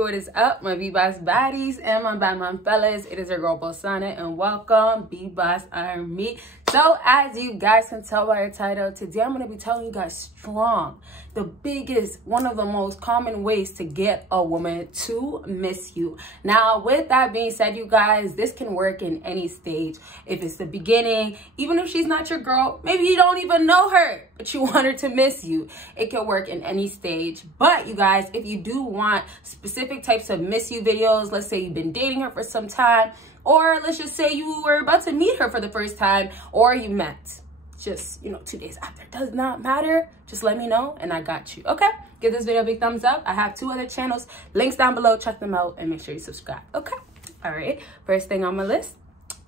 What is up, my BBossBaddies and my Batman fellas? It is your girl Bosana and welcome BBossArmy. So as you guys can tell by our title, today I'm going to be telling you guys strong, the biggest, one of the most common ways to get a woman to miss you. Now with that being said, you guys, this can work in any stage. If it's the beginning, even if she's not your girl, maybe you don't even know her, but you want her to miss you. It can work in any stage. But you guys, if you do want specific types of miss you videos, let's say you've been dating her for some time, or let's just say you were about to meet her for the first time, or you met just 2 days after, does not matter, just let me know and I got you. Okay, give this video a big thumbs up. I have 2 other channels, links down below, check them out and make sure you subscribe. Okay, all right, first thing on my list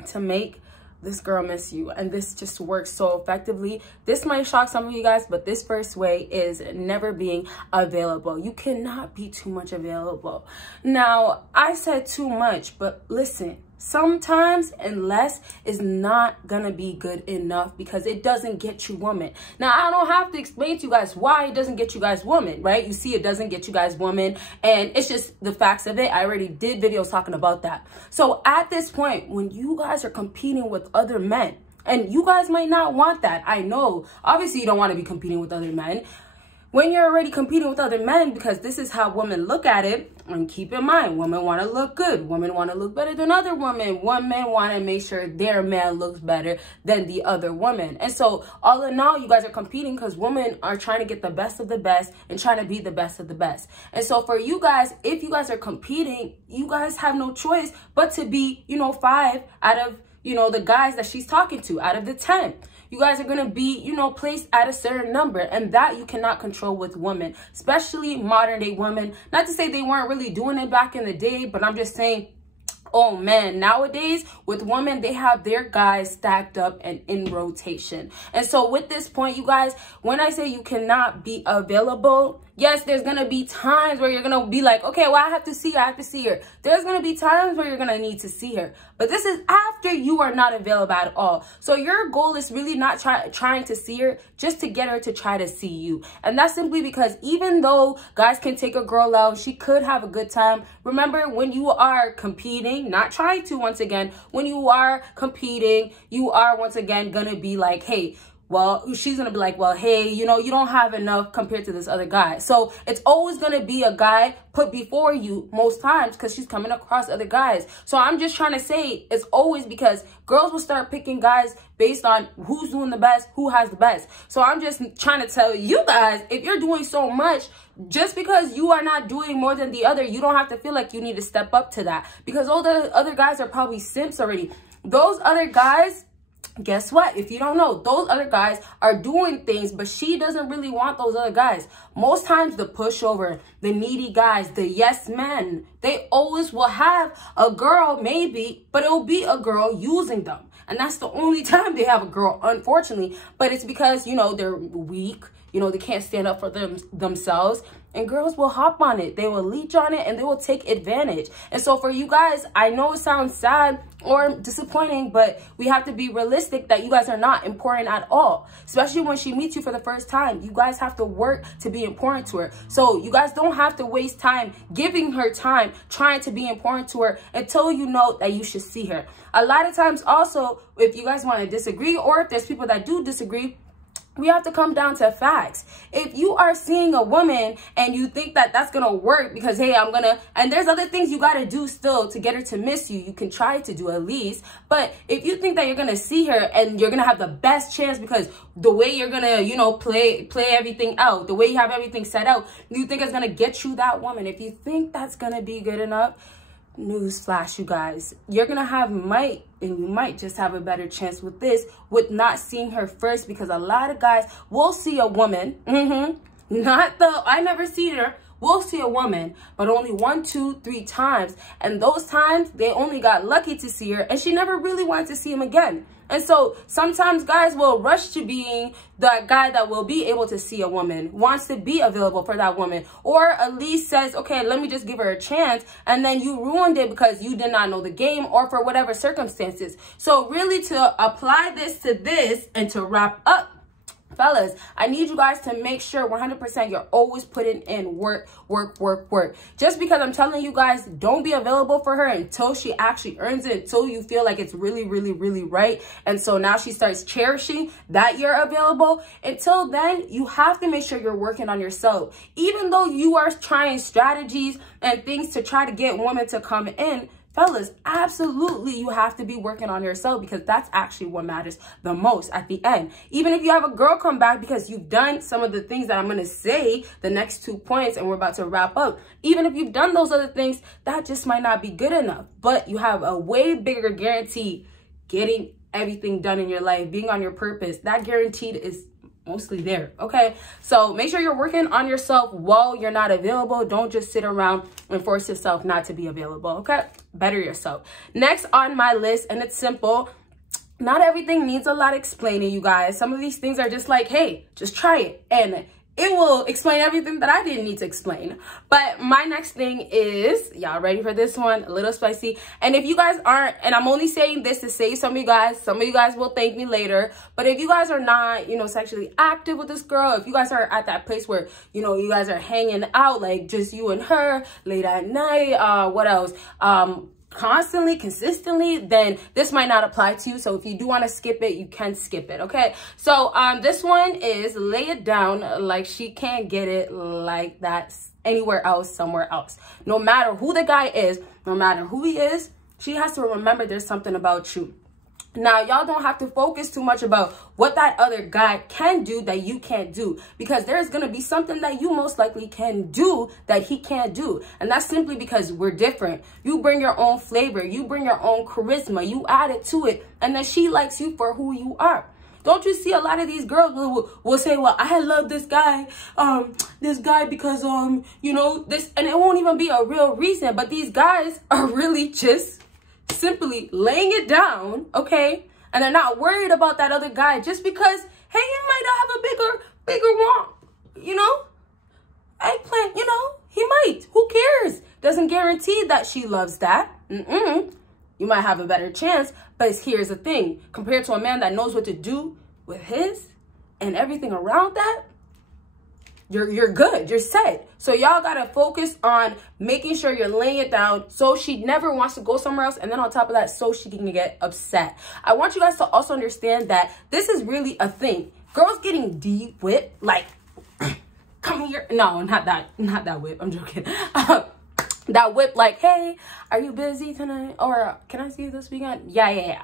to make this girl miss you, and this just works so effectively. This might shock some of you guys, but this first way is never being available. You cannot be too much available. Now I said too much, but listen, sometimes and less is not gonna be good enough because it doesn't get you woman. Now I don't have to explain to you guys why it doesn't get you guys woman, right? You see, it doesn't get you guys woman, and it's just the facts of it. I already did videos talking about that. So at this point, when you guys are competing with other men, and you guys might not want that, I know obviously you don't want to be competing with other men when you're already competing with other men, because this is how women look at it. And keep in mind, women want to look good. Women want to look better than other women. Women want to make sure their man looks better than the other woman. And so all in all, you guys are competing because women are trying to get the best of the best and trying to be the best of the best. And so for you guys, if you guys are competing, you guys have no choice but to be, 5 out of, the guys that she's talking to out of the 10. You guys are going to be, placed at a certain number, and that you cannot control with women, especially modern day women. Not to say they weren't really doing it back in the day, but I'm just saying, oh man, nowadays with women, they have their guys stacked up and in rotation. And so with this point, you guys, when I say you cannot be available, yes, there's going to be times where you're going to be like, okay, well, I have to see her. There's going to be times where you're going to need to see her. But this is after you are not available at all. So your goal is really not trying to see her, just to get her to try to see you. And that's simply because even though guys can take a girl out, she could have a good time. Remember, when you are competing, not trying to, once again, when you are competing, you are once again going to be like, hey, well, she's going to be like, well, hey, you don't have enough compared to this other guy. So it's always going to be a guy put before you most times because she's coming across other guys. So I'm just trying to say it's always because girls will start picking guys based on who's doing the best, who has the best. So I'm just trying to tell you guys, if you're doing so much, just because you are not doing more than the other, you don't have to feel like you need to step up to that, because all the other guys are probably simps already. Those other guys, guess what? If you don't know, those other guys are doing things, but she doesn't really want those other guys. Most times the pushover, the needy guys, the yes men, they always will have a girl maybe, but it will be a girl using them. And that's the only time they have a girl, unfortunately. But it's because, they're weak. They can't stand up for themselves. And girls will hop on it. They will leech on it and they will take advantage. And so for you guys, I know it sounds sad or disappointing, but we have to be realistic that you guys are not important at all. Especially when she meets you for the first time. You guys have to work to be important to her. So you guys don't have to waste time giving her time, trying to be important to her until you know that you should see her. A lot of times also, if you guys want to disagree, or if there's people that do disagree, we have to come down to facts. If you are seeing a woman and you think that that's going to work because, hey, and there's other things you got to do still to get her to miss you. You can try to do at least. But if you think that you're going to see her and you're going to have the best chance because the way you're going to, play everything out, the way you have everything set out, you think it's going to get you that woman. If you think that's going to be good enough, newsflash, you guys, you're gonna you might just have a better chance with this, with not seeing her first, because a lot of guys will see a woman, I never seen her, will see a woman, but only 1, 2, 3 times, and those times they only got lucky to see her and she never really wanted to see him again. And so sometimes guys will rush to being the guy that will be able to see a woman, wants to be available for that woman, or at least says, okay, let me just give her a chance. And then you ruined it because you did not know the game or for whatever circumstances. So really, to apply this to this and to wrap up Fellas, I need you guys to make sure 100% you're always putting in work. Just because I'm telling you guys, don't be available for her until she actually earns it, until you feel like it's really right. And so now she starts cherishing that you're available. Until then, you have to make sure you're working on yourself. Even though you are trying strategies and things to try to get women to come in, fellas, absolutely, you have to be working on yourself, because that's actually what matters the most at the end. Even if you have a girl come back because you've done some of the things that I'm going to say, the next 2 points, and we're about to wrap up. Even if you've done those other things, that just might not be good enough. But you have a way bigger guarantee getting everything done in your life, being on your purpose. That guaranteed is mostly there. Okay, so make sure you're working on yourself while you're not available. Don't just sit around and force yourself not to be available. Okay, better yourself. Next on my list, and it's simple, not everything needs a lot of explaining, you guys. Some of these things are just like, hey, just try it, and it will explain everything that I didn't need to explain. But my next thing is, y'all ready for this one? A little spicy. And if you guys aren't, and I'm only saying this to save some of you guys will thank me later. But if you guys are not, you know, sexually active with this girl, if you guys are at that place where, you know, you guys are hanging out, like just you and her late at night, what else? Constantly, consistently, then this might not apply to you. So if you do want to skip it, you can skip it. Okay, so this one is lay it down like she can't get it like that anywhere else, somewhere else. No matter who the guy is, no matter who he is, she has to remember there's something about you. Now, y'all don't have to focus too much about what that other guy can do that you can't do, because there's going to be something that you most likely can do that he can't do. And that's simply because we're different. You bring your own flavor. You bring your own charisma. You add it to it. And then she likes you for who you are. Don't you see a lot of these girls will say, well, I love this guy because, you know, this, and it won't even be a real reason. But these guys are really just simply laying it down, okay? And they're not worried about that other guy just because, hey, he might have a bigger womp, you know? Eggplant, you know? He might. Who cares? Doesn't guarantee that she loves that. You might have a better chance, but here's the thing. Compared to a man that knows what to do with his and everything around that, you're good, you're set. So y'all gotta focus on making sure you're laying it down so she never wants to go somewhere else, and then on top of that, so she can get upset. I want you guys to also understand that this is really a thing. Girls getting whipped, like, come here. No, not that whip, I'm joking. That whip, like, hey, are you busy tonight? Or can I see you this weekend? Yeah.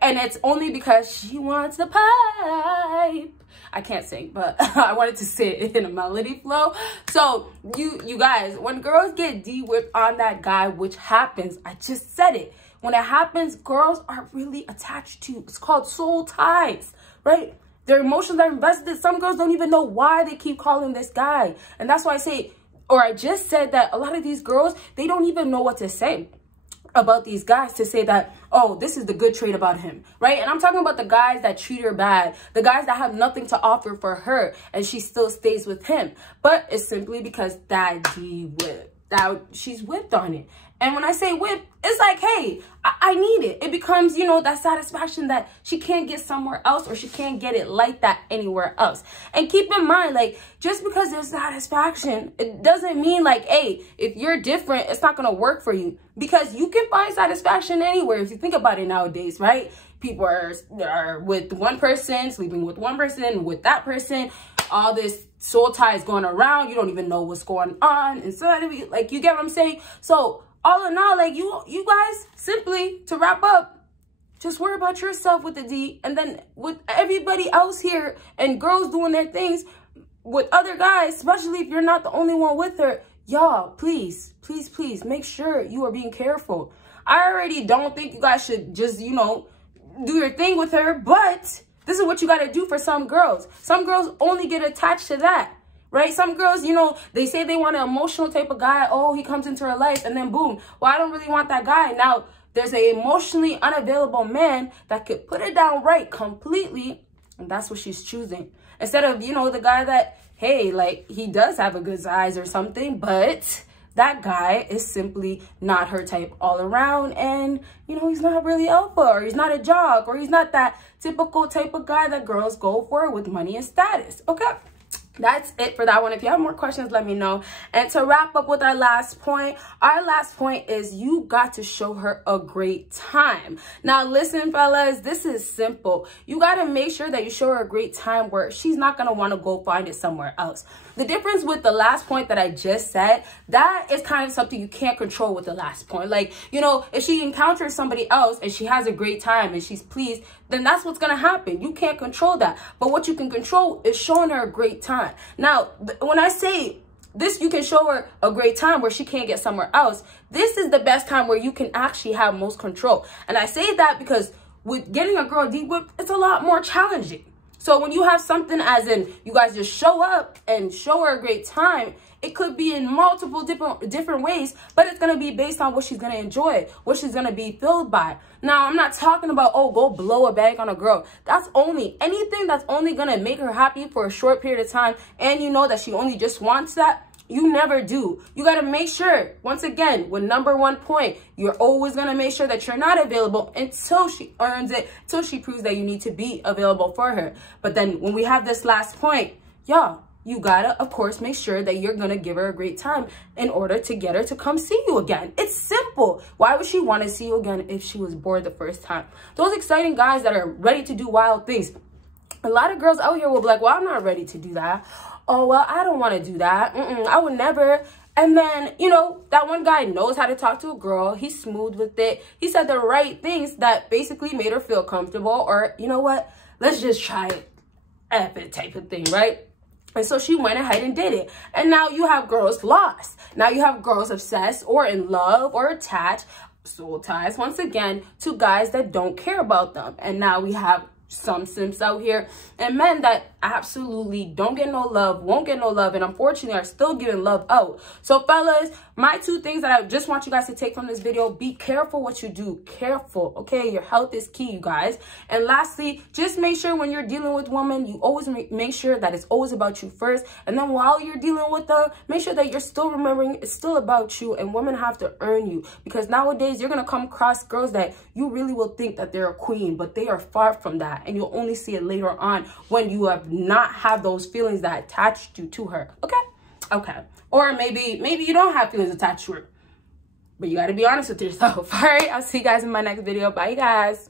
And it's only because she wants the pipe. I can't sing, but I wanted to say it in a melody flow. So you guys, when girls get whipped on that guy, which happens, I just said it. When it happens, girls are really attached to, it's called soul ties, right? Their emotions are invested. Some girls don't even know why they keep calling this guy. And that's why I say, or I just said that a lot of these girls, they don't even know what to say about these guys to say that, oh, this is the good trait about him, right? And I'm talking about the guys that treat her bad, the guys that have nothing to offer for her, and she still stays with him. But it's simply because that she's whipped on it. And when I say whip, it's like, hey, I need it. It becomes, you know, that satisfaction that she can't get somewhere else, or she can't get it like that anywhere else. And keep in mind, like, just because there's satisfaction, it doesn't mean like, hey, if you're different, it's not going to work for you. Because you can find satisfaction anywhere if you think about it nowadays, right? People are with one person, sleeping with one person, with that person, all this soul ties going around. You don't even know what's going on. And so, like, you get what I'm saying? So, all in all, like, you guys, simply, to wrap up, just worry about yourself with the D, and then with everybody else here and girls doing their things with other guys, especially if you're not the only one with her, y'all, please make sure you are being careful. I already don't think you guys should just, you know, do your thing with her, but this is what you got to do for some girls. Some girls only get attached to that. Right? Some girls, you know, they say they want an emotional type of guy. Oh, he comes into her life, and then boom. Well, I don't really want that guy. Now, there's an emotionally unavailable man that could put it down right completely, and that's what she's choosing. Instead of, you know, the guy that, hey, like, he does have a good size or something, but that guy is simply not her type all around, and you know, he's not really alpha, or he's not a jock, or he's not that typical type of guy that girls go for with money and status. Okay, that's it for that one. If you have more questions, let me know. And to wrap up with our last point is you got to show her a great time. Now listen, fellas, this is simple. You got to make sure that you show her a great time where she's not going to want to go find it somewhere else. The difference with the last point that I just said, that is kind of something you can't control with the last point. Like, you know, if she encounters somebody else and she has a great time and she's pleased, then that's what's going to happen. You can't control that. But what you can control is showing her a great time. Now, when I say this, you can show her a great time where she can't get somewhere else. This is the best time where you can actually have most control. And I say that because with getting a girl deep whipped, it's a lot more challenging. So when you have something as in you guys just show up and show her a great time, it could be in multiple different ways, but it's going to be based on what she's going to enjoy, what she's going to be filled by. Now, I'm not talking about, oh, go blow a bag on a girl. That's only anything that's only going to make her happy for a short period of time, and you know that she only just wants that. You never do. You got to make sure, once again, with number 1 point, you're always going to make sure that you're not available until she earns it, until she proves that you need to be available for her. But then when we have this last point, y'all, you got to, of course, make sure that you're going to give her a great time in order to get her to come see you again. It's simple. Why would she want to see you again if she was bored the first time? Those exciting guys that are ready to do wild things. A lot of girls out here will be like, well, I'm not ready to do that. Oh, well, I don't want to do that. I would never. And then, you know, that one guy knows how to talk to a girl. He's smooth with it. He said the right things that basically made her feel comfortable. Or, you know what? Let's just try it. F it type of thing, right? And so she went ahead and did it. And now you have girls lost. Now you have girls obsessed or in love or attached, soul ties, once again, to guys that don't care about them. And now we have some simps out here and men that absolutely don't get no love, won't get no love, and unfortunately are still giving love out. So fellas, my 2 things that I just want you guys to take from this video: be careful what you do. Careful, okay? Your health is key, you guys. And lastly, just make sure when you're dealing with women, you always make sure that it's always about you first. And then while you're dealing with them, make sure that you're still remembering it's still about you, and women have to earn you. Because nowadays, you're going to come across girls that you really will think that they're a queen, but they are far from that. And you'll only see it later on when you have not have those feelings that attached you to her. Okay, or maybe you don't have feelings attached to her, but you got to be honest with yourself. All right, I'll see you guys in my next video. Bye, you guys.